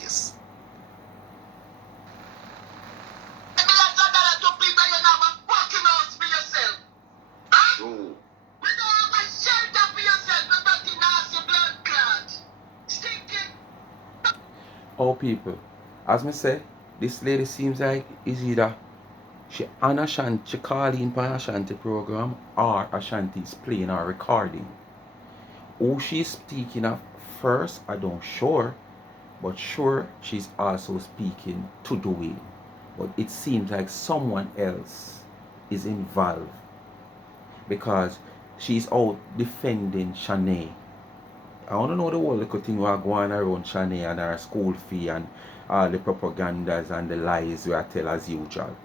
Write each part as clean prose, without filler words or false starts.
Yes. True. Oh, people, as me say, this lady seems like is either she on Ashanti, she calling for Ashanti program, or Ashanti is playing or recording. Who she's speaking of first, I don't sure, but sure she's also speaking to Dwayne. But it seems like someone else is involved because she's out defending Shanae. I want to know the whole little thing we are going around Shanae and her school fee and all the propagandas and the lies we are tell as usual.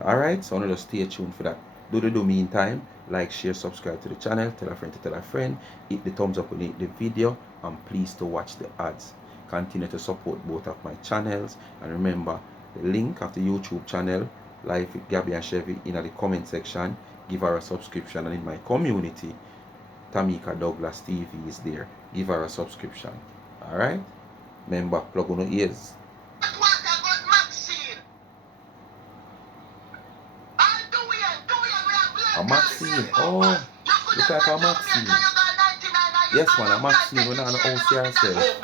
Alright, so I want to just stay tuned for that. Do meantime, like, share, subscribe to the channel, tell a friend to tell a friend, hit the thumbs up on the video, and please to watch the ads. Continue to support both of my channels, and remember the link of the YouTube channel, Life with Gabby and Chevy, in the comment section. Give her a subscription, and in my community, Tamika Douglas TV is there. Give her a subscription. Alright? Remember, plug on the ears. A Maxine. Oh, look like a Maxine. Yes, man, a Maxine. We're not on the house yourself.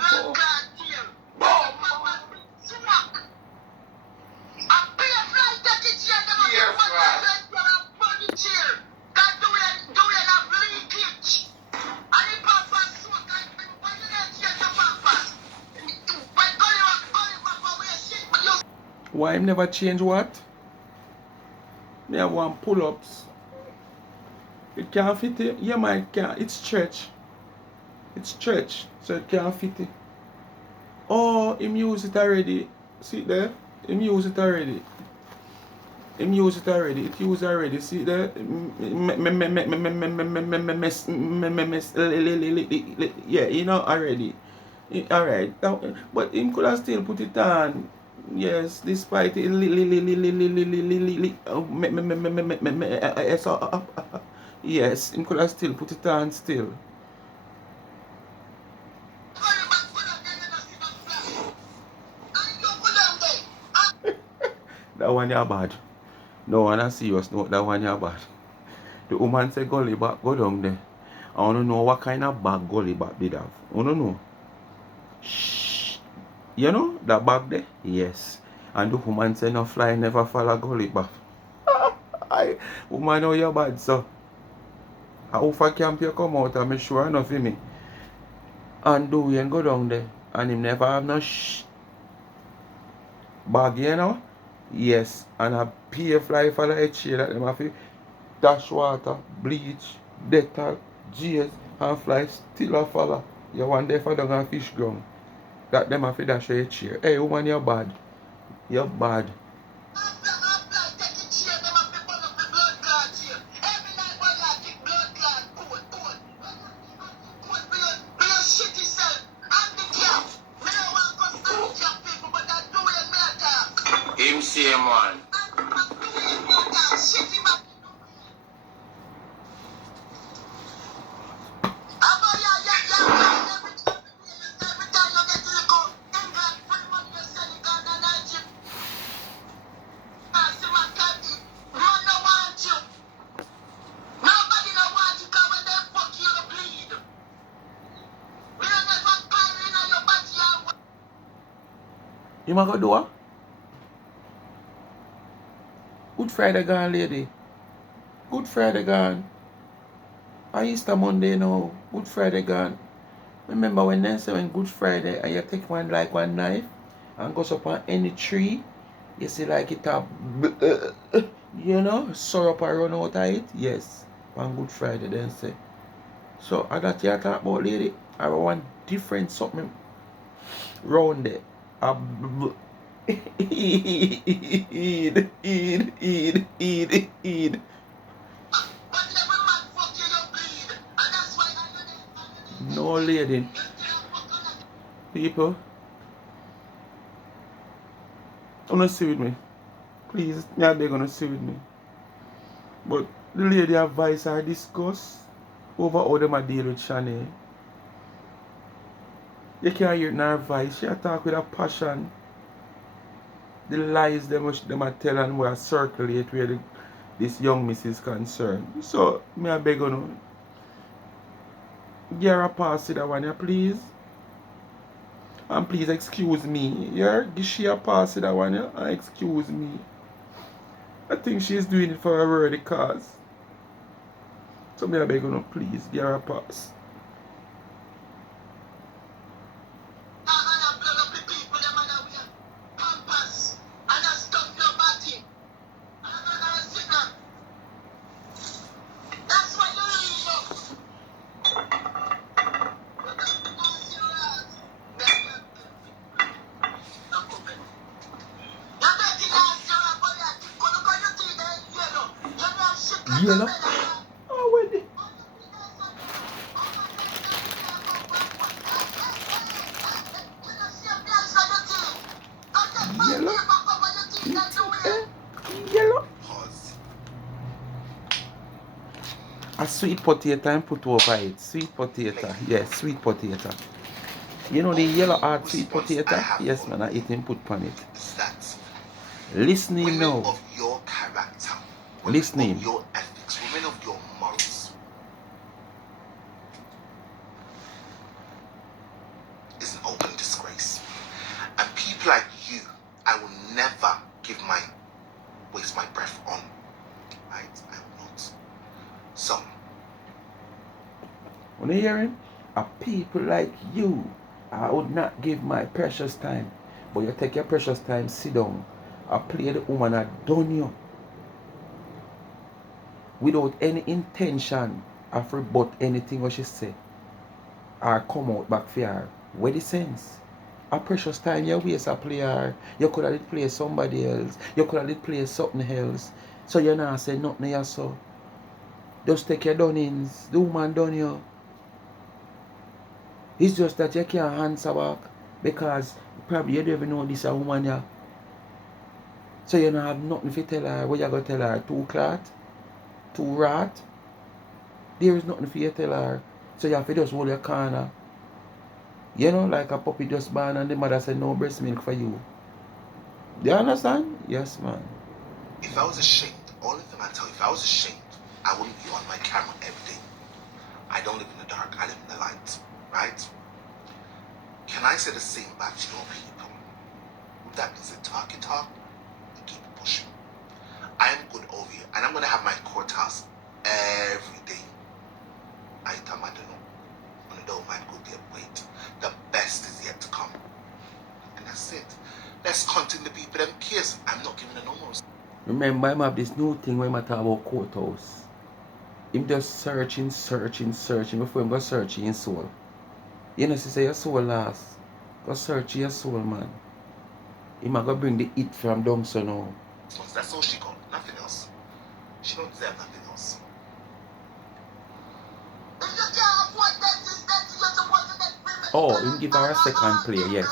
Why him never change what? Me have one pull-ups. It can't fit it. Yeah, man, it can't. It's stretch. It's stretch, so it can't fit it. Oh, him use it already. See it there? Him use it already. Him use it already. It use already. See it there? Yeah, you know already. Alright. But him could have still put it on. Yes, despite it. Yes, him could have still put it on still. That one you bad. No one is serious. No, that one you bad. The woman say gully back go down there. I want to know what kind of bag gully back did have. I want to know. Shh. You know that bag there? Yes. And the woman say no fly never fall a gully back. I woman know you're bad so. How far camp you come out and me sure enough for me. And Dwayne go down there. And him never have no bag, you know? Yes. And a pay fly for the head shade that them have to dash water, bleach, Dettol, J's, and fly still a follow. You want there for down a fish ground. That them have to dash your chair. Hey woman, you're bad. You're bad. Him same one. You might go do what? Good Friday gone, lady. Good Friday gone. I Easter Monday now. Good Friday gone. Remember when they say when Good Friday and you take one like one knife and goes up on any tree, you see like it a you know, syrup a run out of it? Yes. On Good Friday then say. So I got you talk about lady. I want different something round there. Eid. No lady. People, wanna see with me. Please, yeah, they're gonna see with me. But the lady advice I discuss over how them a deal with Shanae. You can't hear it in her voice. She talk with a passion. The lies them a tell and we circulate where this young miss is concerned. So, me I beg you, give her a pass to that one, yeah, please. And please excuse me. Yeah, give she a pass to that one, yeah, and excuse me. I think she's doing it for a worthy cause. So me I beg you, please, give her a pass. Yellow? Oh, wait. Yellow? Yellow? Pause. A sweet potato and put over it. Sweet potato. Yes, sweet potato. You know the yellow hard sweet potato? Yes, man, I eat and put on it. Is that Listening women now. of your character, women Listening. of your ethics, women of your morals is an open disgrace. And people like you, I will never waste my breath on. Right? I will not. So, When you hearing? A people like you, I would not give my precious time. But you take your precious time, sit down. I play the woman I done you. Without any intention of rebut anything what she say. Or come out back for her. Where the sense? A precious time you waste a play her. You could have play somebody else. You could have play something else. So you not say nothing you so. Just take your donings. The woman done you. It's just that you can't answer back because probably you don't even know this a woman yeah. So you don't have nothing to tell her. What you going to tell her? Too clot? Too rat? There is nothing for you to tell her. So you have to just hold your corner. You know, like a puppy just born and the mother said no breast milk for you. Do you understand? Yes, man. if I was ashamed, only thing I tell you, if I was ashamed, I wouldn't be on my camera every day. I don't live in the dark, I live in the light, right? Can I say the same back to your people? That means the talk you talk, you keep pushing. I am good over here, and I'm gonna have my courthouse every day. I don't know. When I don't mind good there, wait. The best is yet to come. And that's it. Let's continue the people them kiss. I'm not giving a no more. Remember, I have this new thing when I talk about courthouse. Him just searching before him go search in soul. You know, she say your soul last. Go search your soul, man. Him a go bring the it from down so now. That's all she got. Nothing else. She don't deserve nothing else. Oh, him give her a second play, yes.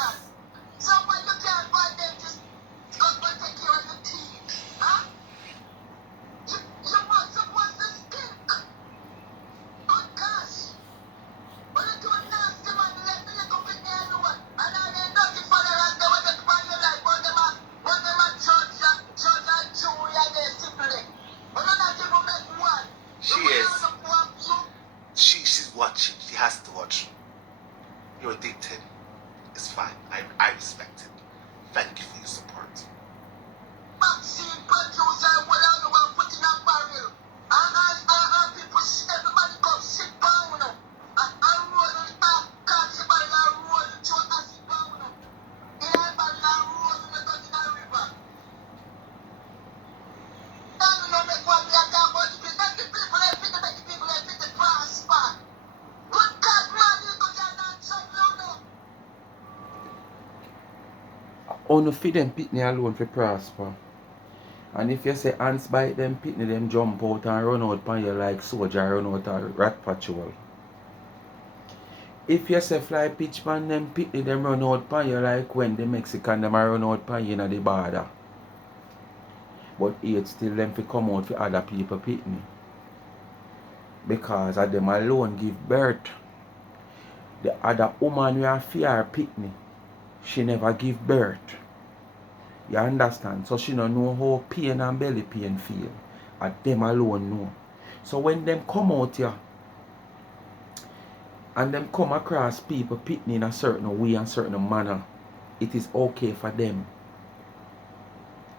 She's watching. She has to watch. You're addicted. It's fine. I respect it. Thank you for your support. Only feed them pitney alone for prosper. And if you say ants bite them pitney, them jump out and run out pan you like soldier run out of rat patrol. If you say fly pitch pan them pitney, them run out pan you like when the Mexican them run out pan you in the border. But it still them fi come out for other people pitney. Because of them alone give birth. The other woman we are fear picnic, she never give birth. You understand? So she don't know how pain and belly pain feel. And them alone know. So when them come out here and them come across people picnic in a certain way and certain manner, it is okay for them.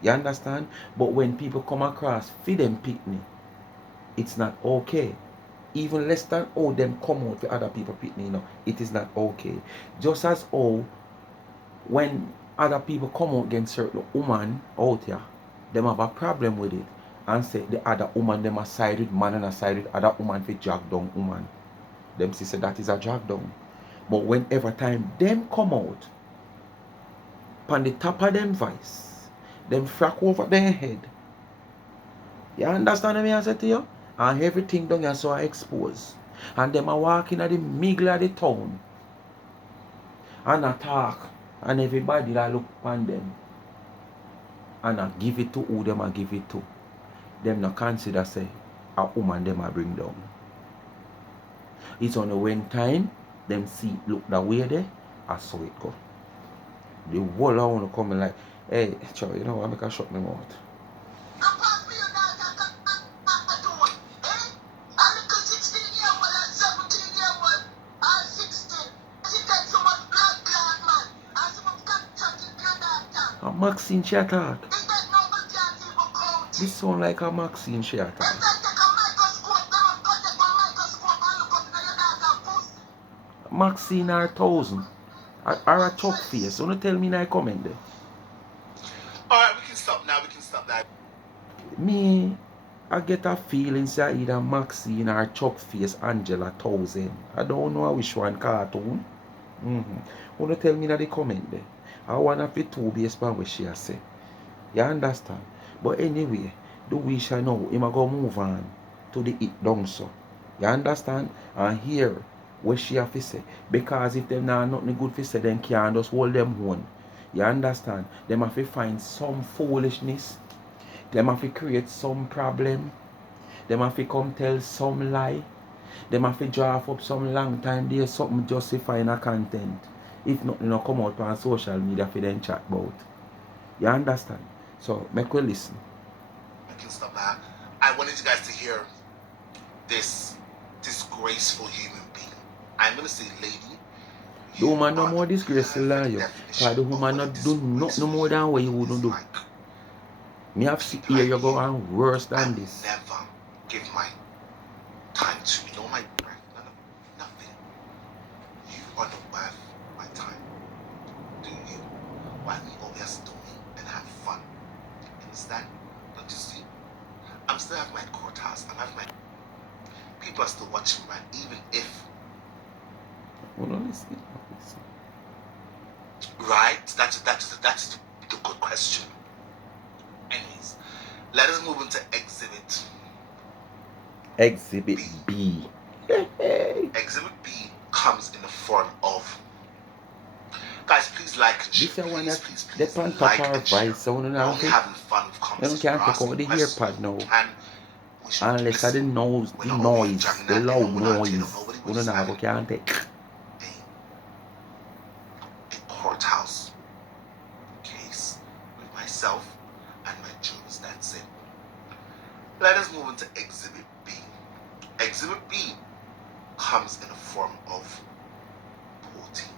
You understand? But when people come across feed them picnic, it's not okay. Even less than how them come out for other people picnic, it is not okay. Just as how when other people come out against certain woman out here, them have a problem with it and say the other woman them a side with man and a side with other woman for drag down woman. Them say that is a drag down. But whenever time them come out, on the top of them voice, them frack over their head. You understand what I say to you? And everything down here so exposed. And them are walking at the middle of the town and attack. And everybody that look upon them and I give it to who them I give it to. Them not consider say a woman them I bring down. It's only when time them see look that way there, I saw it go. The whole I want to come and like, hey, Chow, you know what, I make a shut my mouth. A Maxine she attack. This sound like a Maxine she attack. Maxine or 1,000. Or a chalk face. Don't tell me I comment there. Alright, we can stop now. We can stop now. Me, I get a feeling say either Maxine or chalk face Angela 1,000. I don't know which one cartoon. Don't tell me that they comment there. I want to fit two based on what she say. You understand? But anyway, Dewiesha now, him a go move on to the it down so. You understand? And here, what she have to say. Because if them not nothing good to say, them can't just hold them own. You understand? Them have to find some foolishness. Them have to create some problem. Them have to come tell some lie. Them have to draft up some long time there, something justifying a content. If nothing no come out on social media for them chat about. You understand? So make we listen. I can stop now. I wanted you guys to hear this disgraceful human being. I'm gonna say lady. The woman no more disgraceful than you. Because the woman not do nothing more than what you wouldn't do. Like, Me have to hear you go on worse than this. Never give my time to you know my breath. Nothing. You are not worth my time. Do you? Why me always do me and have fun? Understand? Don't you see? I'm still at my courthouse. I'm at my people are still watching, right? Even if Listen. right? That's the good question. Anyways, let us move into exhibit. Exhibit B. Exhibit B comes in the form of guys, please like and share. This is one that Please depend like top our and share. voice. So We're only having fun with you conversations. can't take out the earpad now. We should Unless I listen. didn't know We're the not over noise, jamming the that loud thing, we're not noise. nobody We was don't have having can't take. a courthouse case with myself and my jurors. That's it. Let us move into Exhibit B. Exhibit B comes in the form of 14.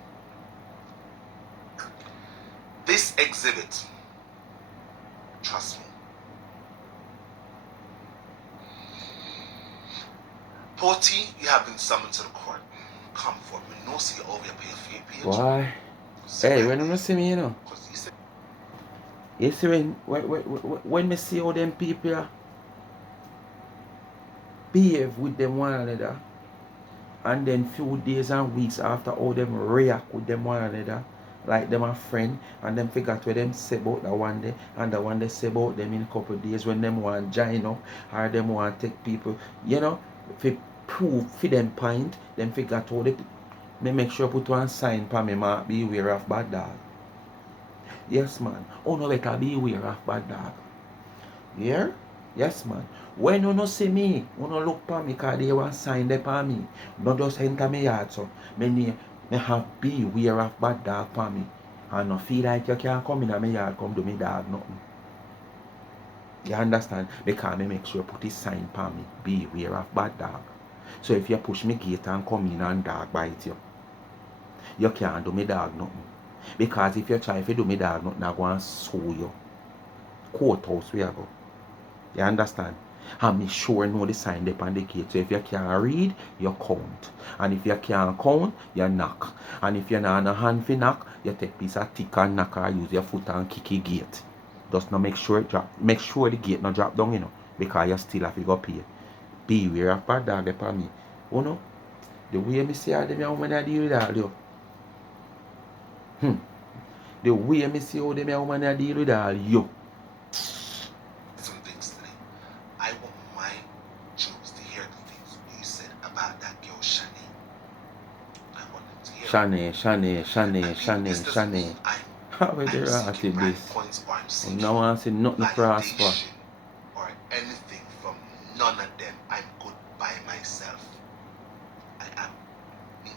This exhibit, trust me, 40, you have been summoned to the court. Come forth. We know see you over your pay. Why? Hey, when you see me, you know. You see when me see how them people behave with them one another, and then few days and weeks after how them react with them one another, like them a friend, and them forgot what them say about that one day, and the one they say about them in a couple of days when them want join up, or them want take people, you know, for prove for them point, them forgot how they me make sure put one sign for me mark beware of bad dog. Yes man, oh no better beware of bad dog. Yeah? Yes man. When you no see me, you no look for me because they want sign there for me. Not just enter me yard so. Me name Me have beware of bad dog for me. And no feel like you can't come in and me yard come do me dog nothing. You understand? Because me make sure put a sign for me. Beware of bad dog. So if you push me gate and come in and dog bite you can't do me dog nothing. Because if you try to do me dog nothing, I go and sue you. Courthouse where you go. You understand? And me sure know the sign up on the gate. So if you can't read, you count. And if you can't count, you knock. And if you're not on a hand for knock, you take piece of tick and knock or use your foot and kick the gate. Just not make sure it drop. Make sure the gate not drop down, you know. Because you still have to go pay. Beware of bad dog upon me. You know? The way me see how them young men I deal with all you. The way me see how them young men I deal with all you. Some things today. I want my Jews to hear the things you said about that girl Shanae. I want them to hear. Shanae. How are they at this? No one say nothing prosper. Or anything from none of them. I'm good by myself. I am.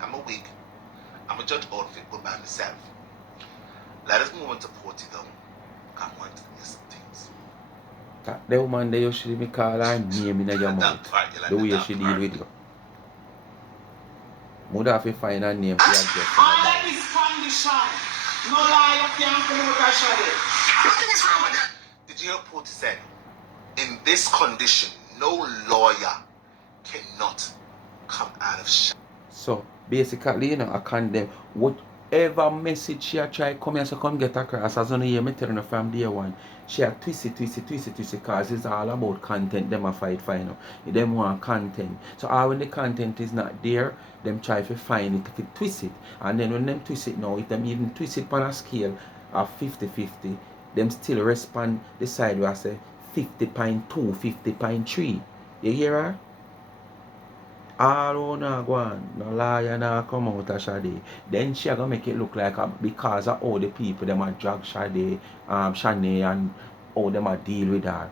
I'm a wig. I'm a judge outfit good by myself. Let us move on to Portugal. I want to hear some things. The woman there you should be call her name in your mouth. The way she deal with you. Would have to find her name for your guest. Under this condition, no lie can come out of Shanae. Nothing is wrong with that. Did you hear what Porty said? In this condition, no lawyer cannot come out of Shanae. So basically, you know, I condemn whatever message she try come here, so come get across. As on hear me telling her from day one, she a twist it, cause it's all about content. Them a fight final. Them want content. So all when the content is not there, them try to find it, to twist it. And then when them twist it now, if them even twist it on a scale of 50-50, them still respond the side where I say 50.2, 50.3. You hear her? All now go on, no liar now come out of Shanae. Then she gonna make it look like because of all the people them a drag Shanae and how them a deal with her.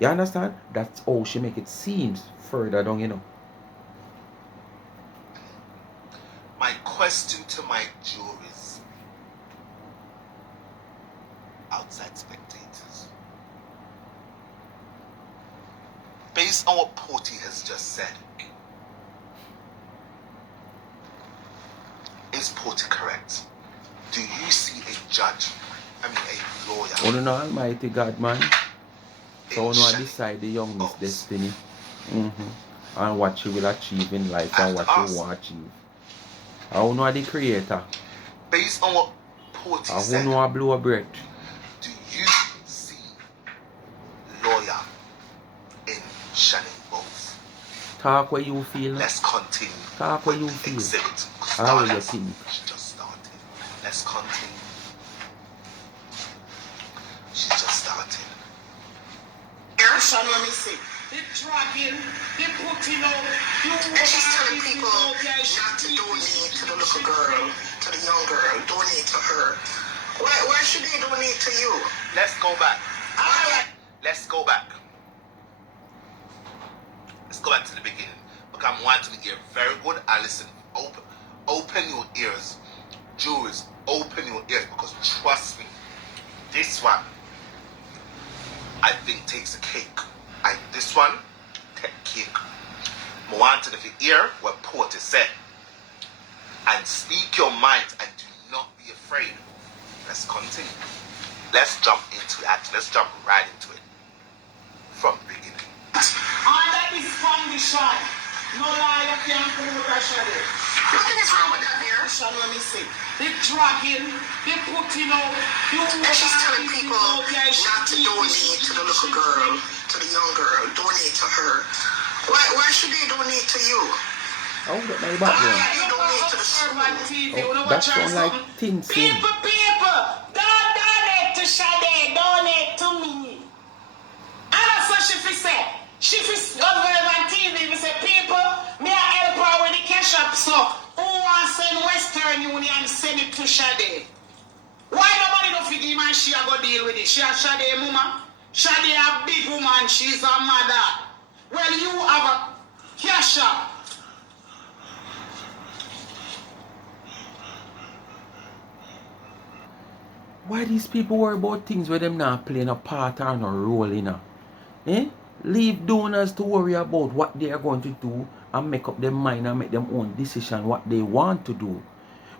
You understand? That's how she make it seems further down, you know. My question to my juries, outside spectators, based on what Porty has just said, is Porty correct? Do you see a judge, a lawyer? Oh no, Almighty God, man. So no, I decide the youngest destiny. And what she will achieve in life and what she won't achieve. I don't know the creator. Based on what Porty said, I don't know a blow a breath. do you see lawyer in Shanae Bowles? Talk where you feel. Let's continue. Talk where you feel. Exhibit. How will you think? She just started. Let's continue. She's just started. Shanae, let me see. They dragging, they putting out. And she's telling people not to donate to the little girl, to the young girl. Donate to her. Why should they donate to you? Let's go back. Alright. Let's go back. Let's go back to the beginning. Because I'm wanting to hear very good. And listen, open your ears. Jurors, open your ears. Because trust me, this one, I think takes a cake. This one, take cake. I want to hear what Porty said. And speak your mind and do not be afraid. Let's continue. Let's jump into that. Let's jump right into it. From the beginning. Under this condition, no lie can come out of Shanae. Nothing is wrong with that, dear. Shanae, let me see. They dragging, they putting out. And she's telling people not to donate to the little girl, to the young girl. Donate to her. Why should they donate to you? Oh, that my background. You donate to the school. Oh, that sound like things. People, don't donate to Shanae, donate to me. And that's what she say. She over on TV, we say, people, me I help her with the cash up, so who wants to send Western Union send it to Shanae? Why nobody don't figure man she a go deal with it? She a Shanae mama. Shanae a big woman, she's a mother. Well, you have a cash up. Why these people worry about things where them not playing a part or no role in a? Eh? Leave donors to worry about what they are going to do and make up their mind and make them own decision what they want to do.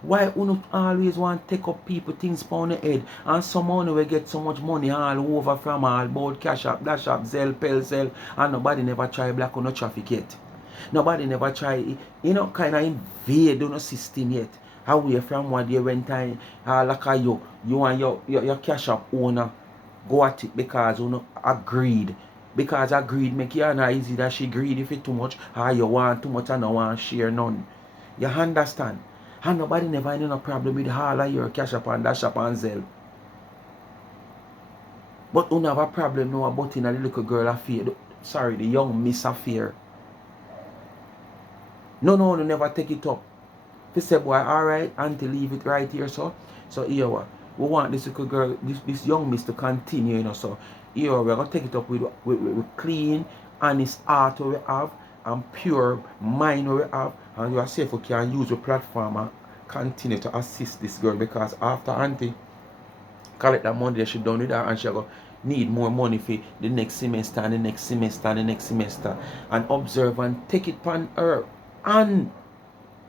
Why you always want to take up people things on the head and someone will get so much money all over from all about Cash App, Dash App, Zelle, Pelcel, and nobody never try black on no traffic yet. Nobody never try, kind of invade on the system yet. Away from what they went time, like you and your Cash App owner go at it because you agreed. Because agreed make you not easy that she greed if it too much or you want too much and no want share none. You understand? And nobody never had no problem with all of your Cash App and Dash App and Zelle. But you have a problem now about in a little girl affair. Sorry, the young miss affair. No, never take it up. They say, boy, alright, auntie, leave it right here, so. So here we want this little girl, this young miss to continue, so here we're gonna take it up with clean, honest heart we have and pure mind we have, and you are safe we can use the platform and continue to assist this girl, because after auntie collect that money that she done with her and she go need more money for the next semester and the next semester and the next semester, and observe and take it upon her and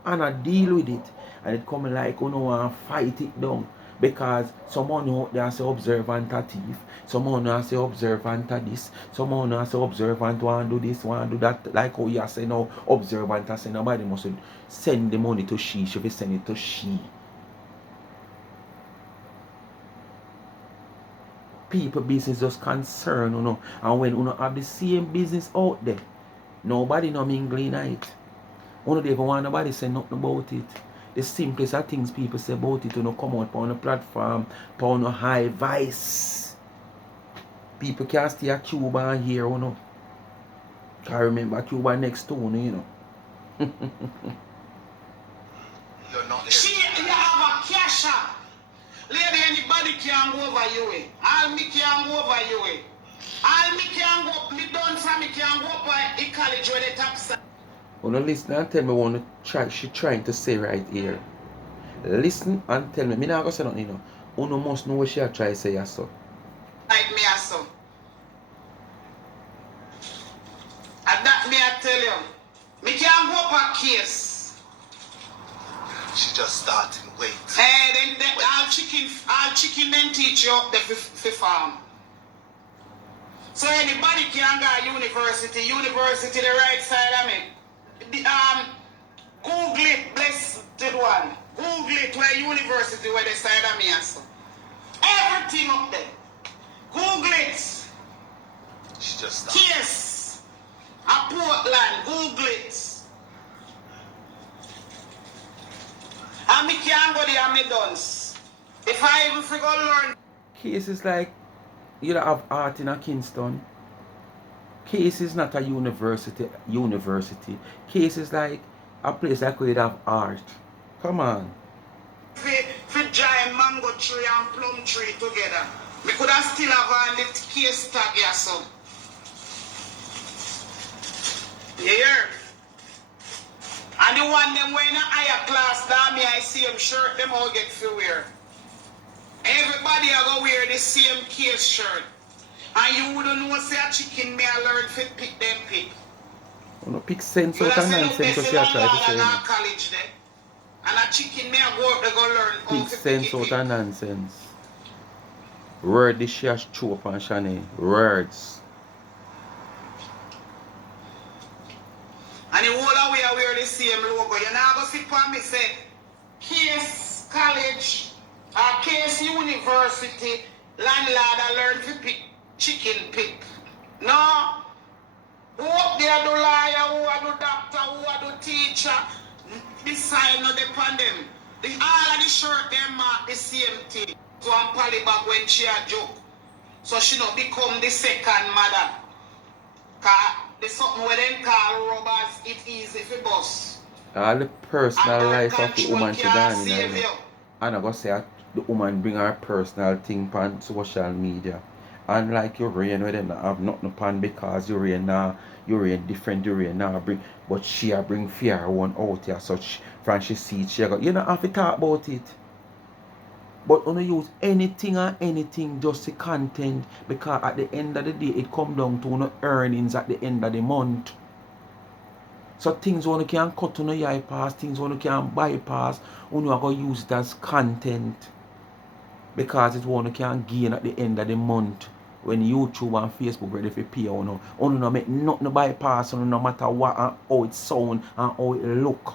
I deal with it, and it coming like you know want to fight it down, because someone out there say observant a thief, someone else say observant a this, someone else say observant want to do this, want to do that, like how you say now observant I say nobody must send the money to she will send it to she. People business just concern, and when you have the same business out there, nobody no mingling it. Don't even want nobody say nothing about it. The simplest of things people say about it, come out on a platform, on a high voice. People can't stay at Cuba and hear, Can't remember Cuba next to You're not You have a Cash App. Lady, anybody can go over you. All me can go over you. All me can go, me done for me can go up by college where the tax. Listen and tell me what she trying to say right here. Listen and tell me. Me not gonna say nothing, must know what she try to say, yes, so. Like me, also. And that me, I tell you. Me can go up a case. She just starting. Wait. Then all chicken then teach you up the farm. So anybody can go to university the right side of me. Google it, blessed one. Google it where university where the side of me also. Everything up there. Google it. She just started. Case. A Portland. Google it. And me can't go there and me dance. If I even figure learn. Case is like you don't have art in a Kingston. Case is not a university. Case is like a place that could have art. Come on. For giant mango tree and plum tree together. We could have still have a little case tag here, so. Yeah. And the one them wearing a higher class, damn me, I see them shirt, them all get to wear. Everybody are going to wear the same case shirt. And you wouldn't know say a chicken may learn to pick them pick. You know, pick sense out of nonsense what she try to say. College there. And a chicken may go up, they go learn how Pick to sense pick out of nonsense. Word this she has chew up on Shanae. Words. And the whole way I wear the same logo. You now go sit for me say, Case College or Case University landlord I learn to pick chicken pick. No. Who up there do lawyer, who are do doctor, who are do teacher. This sign no depend them. All of the shirt them mark the same thing. So I'm probably back when she a joke. So she no become the second mother. Cause there's something where them call robbers, it easy for boss. All the personal life of the woman she gone in. You. And I go say the woman bring her personal thing on social media. And like you rain with them have nothing upon because you rain now, you rain different, you rain now bring, but she a bring fear one out here such from she see it, she go, you don't have to talk about it. But when you use anything and anything just to content, because at the end of the day, it come down to no earnings at the end of the month. So things one can cut on your pass, things one can bypass, when you are going to use it as content. Because it's one can gain at the end of the month. When YouTube and Facebook ready for pay on no make nothing bypass on no matter what and how it sound and how it look.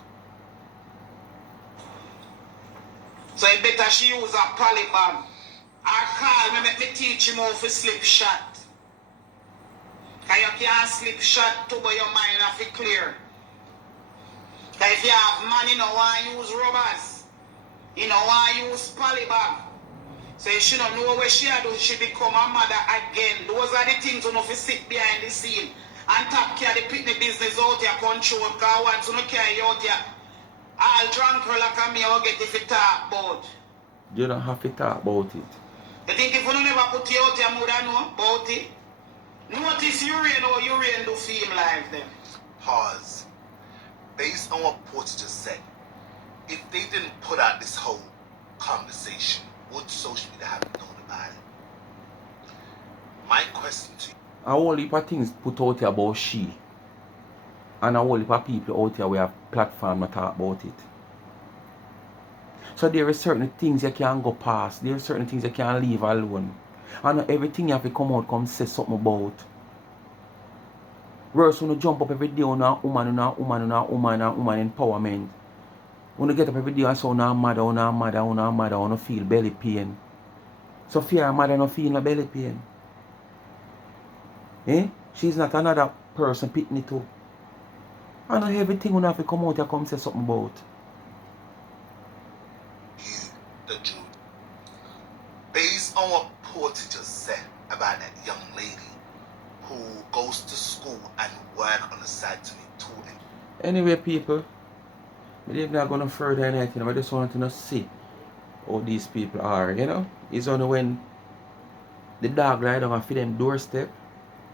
So it better she use a polybag. Or call me, make me teach him how to slip shot. Because you can't slip shot too, but your mind have to clear. Because if you have money, you don't want to use rubbers. You don't want to use polybag. So she don't know where she do, she become a mother again. Those are the things you know to sit behind the scene and top care the picnic business out here control. Because once you don't carry you out here, all drunk like me will get if you talk about. You don't have to talk about it. You think if you don't never put you out here, more than know about it? Notice Urian or Urian do feel like them. Pause. Based on what Porter just said, if they didn't put out this whole conversation, would social media have known about it? My question to you. A whole heap of things put out here about she. And a whole heap of people out here we have platform to talk about it. So there are certain things you can't go past. There are certain things you can't leave alone. And not everything you have to come out come say something about. Worse when you jump up every day on a woman empowerment. When you get up every day and say on a mother, feel belly pain. So fear a mother no feel no belly pain. Eh? She's not another person picking it too. And not everything you have to come out and come say something about. You, the Jude. Based on what Porter just said about that young lady who goes to school and work on the side to make tooling. Anyway, people, we're not going to further anything. I just want to see how these people are, you know. It's only when the dog lie down and feed them doorstep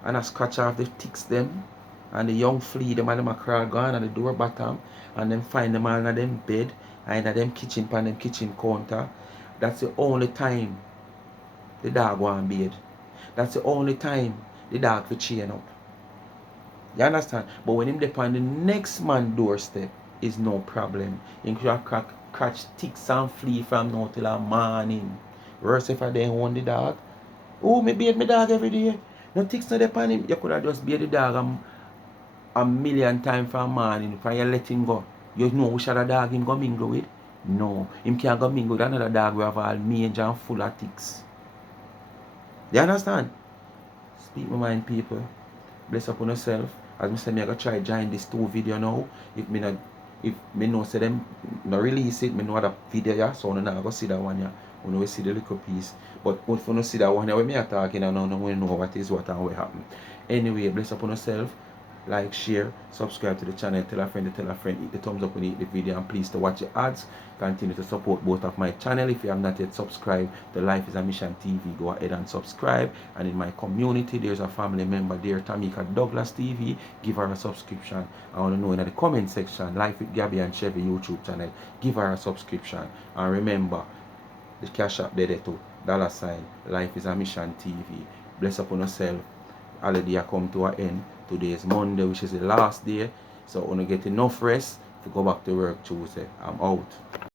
and I scratch off the ticks them and the young flee them and them a crawl gone at the door bottom and then find them all in them bed and in them kitchen pan them kitchen counter. That's the only time the dog want bed. That's the only time the dog will chain up. You understand? But when him dep on the next man doorstep, is no problem. He could catch ticks and flee from now till the morning. Worse if I then own the dog. Oh, me beat my dog every day. No ticks no dep on him. You could have just beat the dog a million times from morning. If you let him go. You know which other dog him go mingle with? No. Him can't go mingle with another dog who have all major and full of ticks. You understand? Speak my mind, people. Bless up on yourself. As I said, I'm going to try join this 2 video now. If me know say them no release it, me know that video yeah, so I'm not go see that one yeah. We know we see the little piece. But if you don't see that one yeah, when me are talking and I don't know what is what and what happen. Anyway, bless up on yourself. Like, share, subscribe to the channel, tell a friend, hit the thumbs up when you hit the video, and please to watch the ads. Continue to support both of my channel. If you have not yet subscribed to Life is a Mission TV, go ahead and subscribe. And in my community, there's a family member there, Tamika Douglas TV. Give her a subscription. I want to know in the comment section, Life with Gabby and Chevy YouTube channel. Give her a subscription. And remember, the cash app there too. $, Life is a Mission TV. Bless upon yourself. Holiday come to an end. Today is Monday, which is the last day. So I'm going to get enough rest to go back to work Tuesday. I'm out.